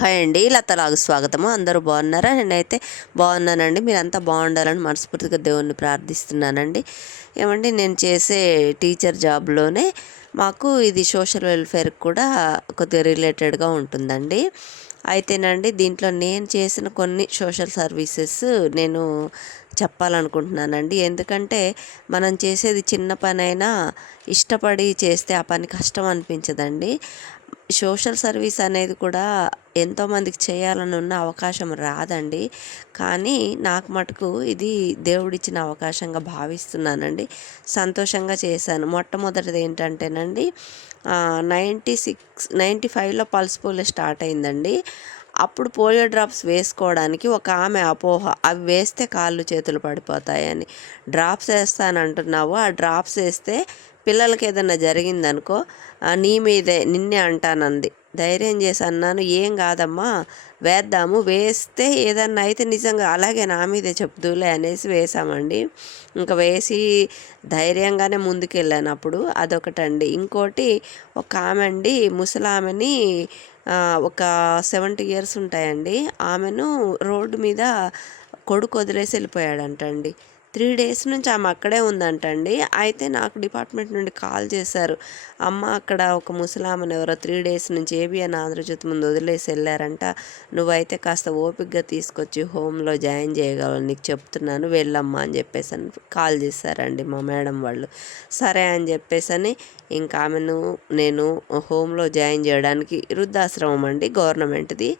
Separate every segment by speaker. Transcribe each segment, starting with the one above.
Speaker 1: Hi అండి లతలాగు స్వాగతము. అందరూ బాగున్నారా? నేనైతే బాగున్నానండి. మీరంతా బాగుండాలని మనస్ఫూర్తిగా దేవుణ్ణి ప్రార్థిస్తున్నానండి. ఏమండి నేను చేసే టీచర్ జాబ్లోనే మాకు ఇది సోషల్ వెల్ఫేర్ కూడా కొద్దిగా రిలేటెడ్గా ఉంటుందండి. అయితేనండి దీంట్లో నేను చేసిన కొన్ని సోషల్ సర్వీసెస్ నేను చెప్పాలనుకుంటున్నానండి. ఎందుకంటే మనం చేసేది చిన్న పనైనా ఇష్టపడి చేస్తే ఆ పని కష్టం అనిపించదండి. సోషల్ సర్వీస్ అనేది కూడా ఎంతోమందికి చేయాలని ఉన్న అవకాశం రాదండి. కానీ నాకు మటుకు ఇది దేవుడిచ్చిన అవకాశంగా భావిస్తున్నానండి. సంతోషంగా చేశాను. మొట్టమొదటిది ఏంటంటేనండి నైంటీ సిక్స్ నైంటీ ఫైవ్లో పల్స్ పోలియో స్టార్ట్ అయిందండి. అప్పుడు పోలియో డ్రాప్స్ వేసుకోవడానికి ఒక ఆమె అపోహ అవి వేస్తే కాళ్ళు చేతులు పడిపోతాయని. డ్రాప్స్ వేస్తానంటున్నావు ఆ డ్రాప్స్ వేస్తే పిల్లలకి ఏదైనా జరిగిందనుకో నీ మీదే నిన్నే అంటానంది. ధైర్యం చేసి అన్నాను ఏం కాదమ్మా వేద్దాము. వేస్తే ఏదన్నా అయితే నిజంగా అలాగే నా మీదే చెప్తూలే అనేసి వేసామండి. ఇంకా వేసి ధైర్యంగానే ముందుకెళ్ళాను అప్పుడు. అదొకటండి. ఇంకోటి ఒక ఆమె అండి ముసలామెని ఒక సెవెంటీ ఇయర్స్ ఉంటాయండి. ఆమెను రోడ్డు మీద కొడుకు వదిలేసి వెళ్ళిపోయాడంటండి. త్రీ డేస్ నుంచి ఆమె అక్కడే ఉందంటండి. అయితే నాకు డిపార్ట్మెంట్ నుండి కాల్ చేశారు. అమ్మ అక్కడ ఒక ముసలామని ఎవరో త్రీ డేస్ నుంచి ఏబిఎన్ ఆంధ్రజ్యోతి ముందు వదిలేసి వెళ్ళారంట. నువ్వైతే కాస్త ఓపిక్గా తీసుకొచ్చి హోమ్లో జాయిన్ చేయగలవు నీకు చెప్తున్నాను వెళ్ళమ్మా అని చెప్పేసి అని కాల్ చేశారండి మా మేడం వాళ్ళు. సరే అని చెప్పేసి అని ఇంకా ఆమెను నేను హోమ్లో జాయిన్ చేయడానికి వృద్ధాశ్రమం అండి గవర్నమెంట్ది.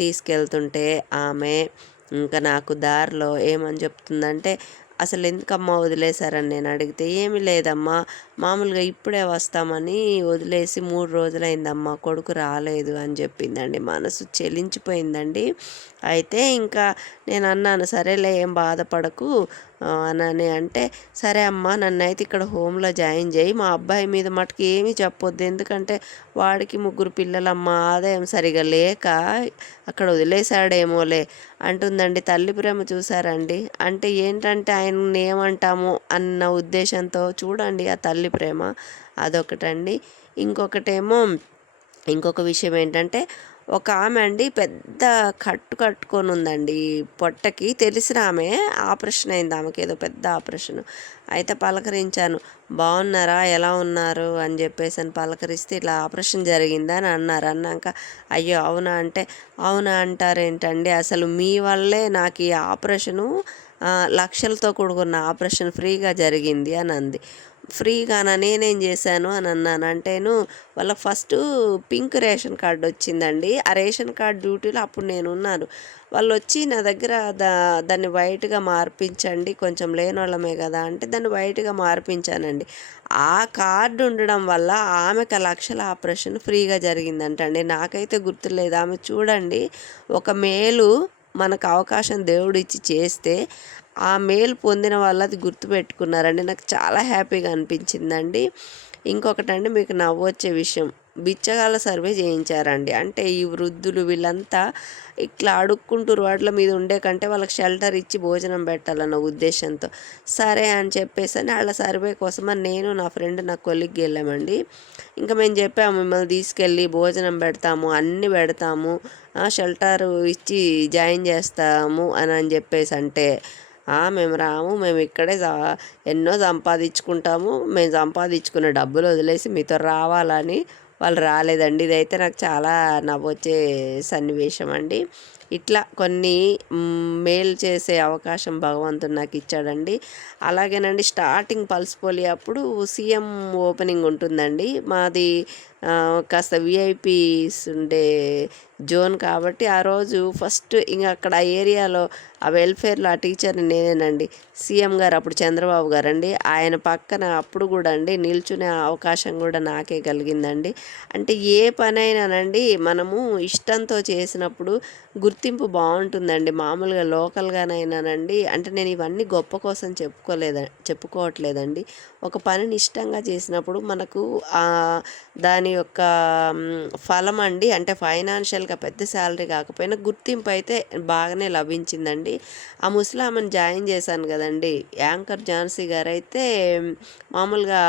Speaker 1: తీసుకెళ్తుంటే ఆమె ఇంకా నాకు దారిలో ఏమని చెప్తుందంటే అసలు ఎందుకమ్మా వదిలేశారని నేను అడిగితే ఏమీ లేదమ్మా మామూలుగా ఇప్పుడే వస్తామని వదిలేసి మూడు రోజులైందమ్మా కొడుకు రాలేదు అని చెప్పిందండి. మనసు చెలించిపోయిందండి. అయితే ఇంకా నేను అన్నాను సరేలే ఏం బాధపడకు అని అంటే సరే అమ్మా నన్ను అయితే ఇక్కడ హోమ్లో జాయిన్ చేయి మా అబ్బాయి మీద మటుకు ఏమీ చెప్పొద్దు. ఎందుకంటే వాడికి ముగ్గురు పిల్లలమ్మ ఆదాయం సరిగా లేక అక్కడ వదిలేశాడేమోలే. అంటుందండి తల్లి ప్రేమ చూసారండి అంటే ఏంటంటే ఆయన ఏమంటాము అన్న ఉద్దేశంతో చూడండి ఆ తల్లి ప్రేమ. అదొకటండి. ఇంకొకటేమో ఇంకొక విషయం ఏంటంటే ఒక ఆమె అండి పెద్ద కట్టు కట్టుకొని ఉందండి పొట్టకి. తెలిసిన ఆమె ఆపరేషన్ అయింది ఆమెకి ఏదో పెద్ద ఆపరేషన్. అయితే పలకరించాను బాగున్నారా? ఎలా ఉన్నారు? అని చెప్పేసి అని పలకరిస్తే ఇట్లా ఆపరేషన్ జరిగిందా? అని అన్నారు. అన్నాక అయ్యో అవునా? అంటే అవునా అంటారేంటండి. అసలు మీ వల్లే నాకు ఈ ఆపరేషను లక్షలతో కూడుకున్న ఆపరేషన్ ఫ్రీగా జరిగింది అని అంది. ఫ్రీగానా? నేనేం చేశాను అని అన్నాను. అంటేను వాళ్ళ ఫస్ట్ పింక్ రేషన్ కార్డు వచ్చిందండి. ఆ రేషన్ కార్డు డ్యూటీలో అప్పుడు నేను ఉన్నాను వాళ్ళు వచ్చి నా దగ్గర దా దాన్ని వైట్గా మార్పించండి. కొంచెం లేని వాళ్ళమే కదా అంటే దాన్ని వైట్గా మార్పించానండి. ఆ కార్డు ఉండడం వల్ల ఆమెకు లక్షల ఆపరేషన్ ఫ్రీగా జరిగిందంటండి. నాకైతే గుర్తులేదు. ఆమె చూడండి ఒక మేలు మనకు అవకాశం దేవుడు ఇచ్చి చేస్తే ఆ మేలు పొందిన వాళ్ళు అది గుర్తుపెట్టుకున్నారండి. నాకు చాలా హ్యాపీగా అనిపించిందండి. ఇంకొకటండి మీకు నవ్వొచ్చే విషయం. బిచ్చగాళ్ళ సర్వే చేయించారండి. అంటే ఈ వృద్ధులు వీళ్ళంతా ఇట్లా అడుక్కుంటూ రోడ్ల మీద ఉండే కంటే వాళ్ళకి షెల్టర్ ఇచ్చి భోజనం పెట్టాలన్న ఉద్దేశంతో. సరే అని చెప్పేసి అని వాళ్ళ సర్వే కోసమని నేను నా ఫ్రెండ్ నా కొలిగ్కి వెళ్ళామండి. ఇంకా మేము చెప్పాము మిమ్మల్ని తీసుకెళ్ళి భోజనం పెడతాము అన్నీ పెడతాము షెల్టర్ ఇచ్చి జాయిన్ చేస్తాము అని అని చెప్పేసి అంటే మేము రాము మేము ఇక్కడే ఎన్నో సంపాదించుకుంటాము మేము సంపాదించుకున్న డబ్బులు వదిలేసి మీతో రావాలని వాళ్ళు రాలేదండి. ఇదైతే నాకు చాలా నవ్వొచ్చే సన్నివేశం అండి. ఇట్లా కొన్ని మేలు చేసే అవకాశం భగవంతుడు నాకు ఇచ్చాడండి. అలాగేనండి స్టార్టింగ్ పల్స్ పోలియో అప్పుడు సీఎం ఓపెనింగ్ ఉంటుందండి. మాది కాస్త విఐపీస్ ఉండే జోన్ కాబట్టి ఆ రోజు ఫస్ట్ ఇంకా అక్కడ ఆ ఏరియాలో ఆ వెల్ఫేర్లో ఆ టీచర్ని నేనేనండి. సీఎం గారు అప్పుడు చంద్రబాబు గారు అండి ఆయన పక్కన అప్పుడు కూడా అండి నిల్చునే అవకాశం కూడా నాకే కలిగిందండి. అంటే ఏ పనైనానండి మనము ఇష్టంతో చేసినప్పుడు గుర్తు గుర్తింపు బాగుంటుందండి. మామూలుగా లోకల్గానైనానండి. అంటే నేను ఇవన్నీ గొప్ప కోసం చెప్పుకోలేద చెప్పుకోవట్లేదండి. ఒక పనిని ఇష్టంగా చేసినప్పుడు మనకు దాని యొక్క ఫలం అండి. అంటే ఫైనాన్షియల్గా పెద్ద శాలరీ కాకపోయినా గుర్తింపు అయితే బాగానే లభించిందండి. ఆ ముస్లామని జాయిన్ చేశాను కదండి. యాంకర్ ఝాన్సీ గారు అయితే మామూలుగా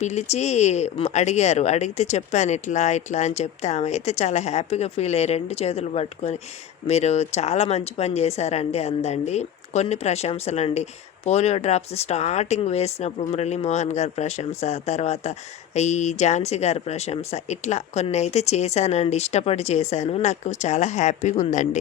Speaker 1: పిలిచి అడిగారు. అడిగితే చెప్పాను ఇట్లా ఇట్లా అని చెప్తే ఆమె అయితే చాలా హ్యాపీగా ఫీల్ అయ్యి రెండు చేతులు పట్టుకొని మీరు చాలా మంచి పని చేశారండి అందండి. కొన్ని ప్రశంసలు అండి పోలియో డ్రాప్స్ స్టార్టింగ్ వేసినప్పుడు మురళీమోహన్ గారి ప్రశంస తర్వాత ఈ ఝాన్సీ గారి ప్రశంస ఇట్లా కొన్ని అయితే చేశానండి. ఇష్టపడి చేశాను. నాకు చాలా హ్యాపీగా ఉందండి.